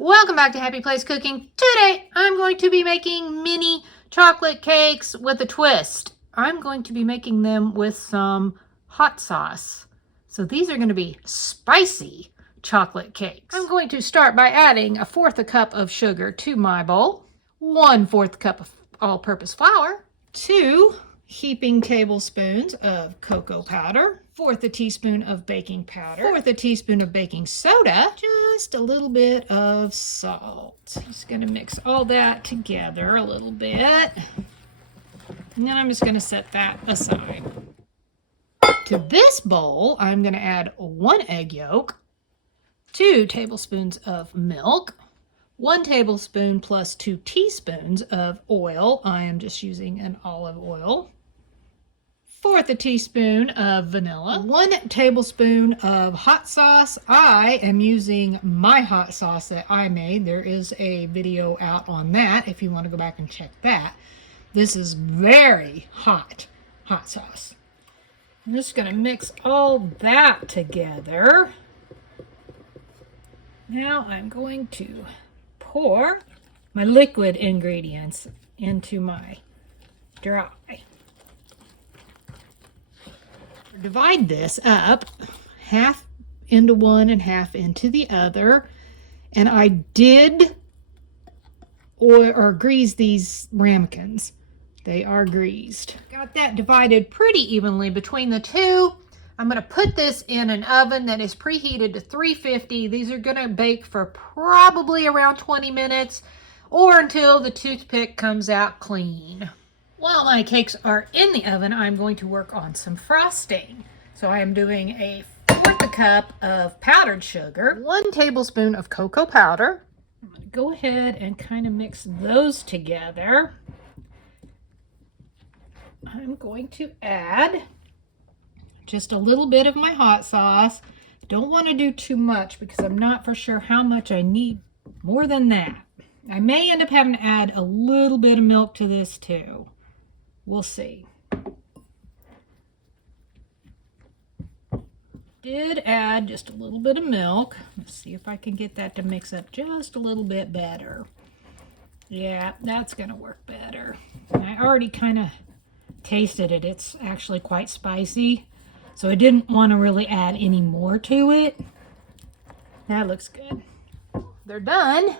Welcome back to Happy Place Cooking. Today I'm going to be making mini chocolate cakes with a twist. I'm going to be making them with some hot sauce. So these are going to be spicy chocolate cakes. I'm going to start by adding 1/4 cup of sugar to my bowl, 1/4 cup of all-purpose flour, 2 heaping tablespoons of cocoa powder, 1/4 teaspoon of baking powder, 1/4 teaspoon of baking soda, just a little bit of salt. Just going to mix all that together a little bit. And then I'm just going to set that aside. To this bowl, I'm going to add 1 egg yolk, 2 tablespoons of milk, 1 tablespoon plus 2 teaspoons of oil. I am just using an olive oil. 1/4 teaspoon of vanilla, 1 tablespoon of hot sauce. I am using my hot sauce that I made. There is a video out on that if you want to go back and check that. This is very hot sauce. I'm just going to mix all that together. Now I'm going to pour my liquid ingredients into my dry. Divide this up, half into one and half into the other. And I did grease these ramekins. They are greased. Got that divided pretty evenly between the two. I'm going to put this in an oven that is preheated to 350. These are going to bake for probably around 20 minutes or until the toothpick comes out clean. While my cakes are in the oven, I'm going to work on some frosting. So I am doing 1/4 cup of powdered sugar, 1 tablespoon of cocoa powder. I'm going to go ahead and kind of mix those together. I'm going to add just a little bit of my hot sauce. Don't want to do too much because I'm not for sure how much I need more than that. I may end up having to add a little bit of milk to this too. We'll see. Did add just a little bit of milk. Let's see if I can get that to mix up just a little bit better. Yeah, that's going to work better. I already kind of tasted it. It's actually quite spicy, so I didn't want to really add any more to it. That looks good. They're done.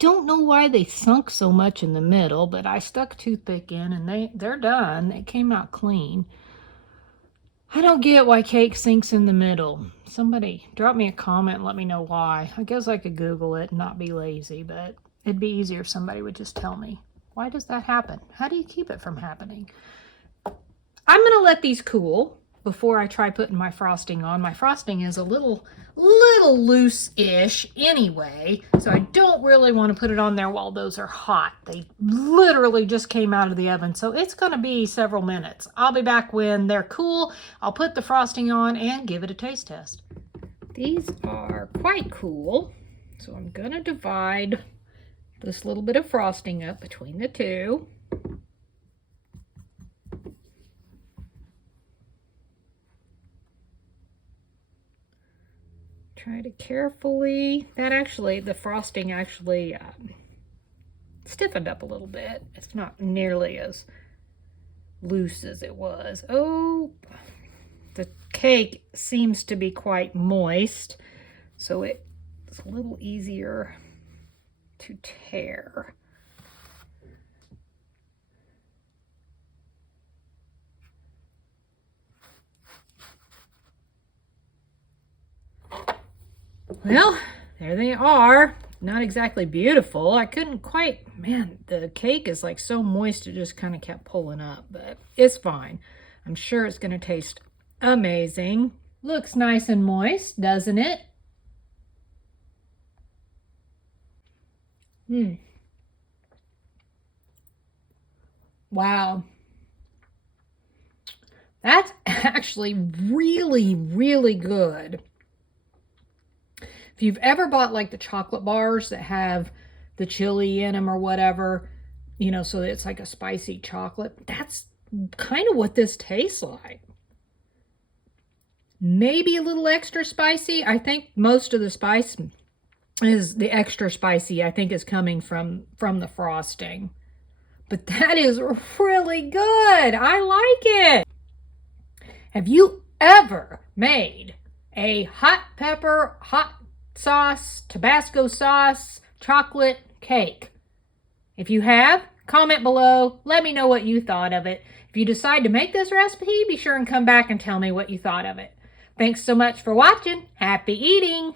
Don't know why they sunk so much in the middle, but I stuck a toothpick in and they're done. They came out clean. I don't get why cake sinks in the middle. Somebody drop me a comment and let me know why. I guess I could Google it and not be lazy, but it'd be easier if somebody would just tell me. Why does that happen? How do you keep it from happening? I'm going to let these cool before I try putting my frosting on. My frosting is a little loose-ish anyway, so I don't really want to put it on there while those are hot. They literally just came out of the oven, so it's going to be several minutes. I'll be back when they're cool. I'll put the frosting on and give it a taste test. These are quite cool, so I'm going to divide this little bit of frosting up between the two. Try to carefully, the frosting actually stiffened up a little bit. It's not nearly as loose as it was. Oh, the cake seems to be quite moist, so it's a little easier to tear. Well, there they are. Not exactly beautiful. I couldn't quite, man, the cake is like so moist it just kind of kept pulling up, but it's fine. I'm sure it's going to taste amazing. Looks nice and moist, doesn't it? Wow. That's actually really, really good. If you've ever bought like the chocolate bars that have the chili in them or whatever, you know, so it's like a spicy chocolate, that's kind of what this tastes like. Maybe a little extra spicy. I think most of the spice is the extra spicy, I think, is coming from the frosting. But that is really good. I like it. Have you ever made a hot pepper, hot sauce, Tabasco sauce, chocolate cake? If you have, comment below. Let me know what you thought of it. If you decide to make this recipe, be sure and come back and tell me what you thought of it. Thanks so much for watching. Happy eating!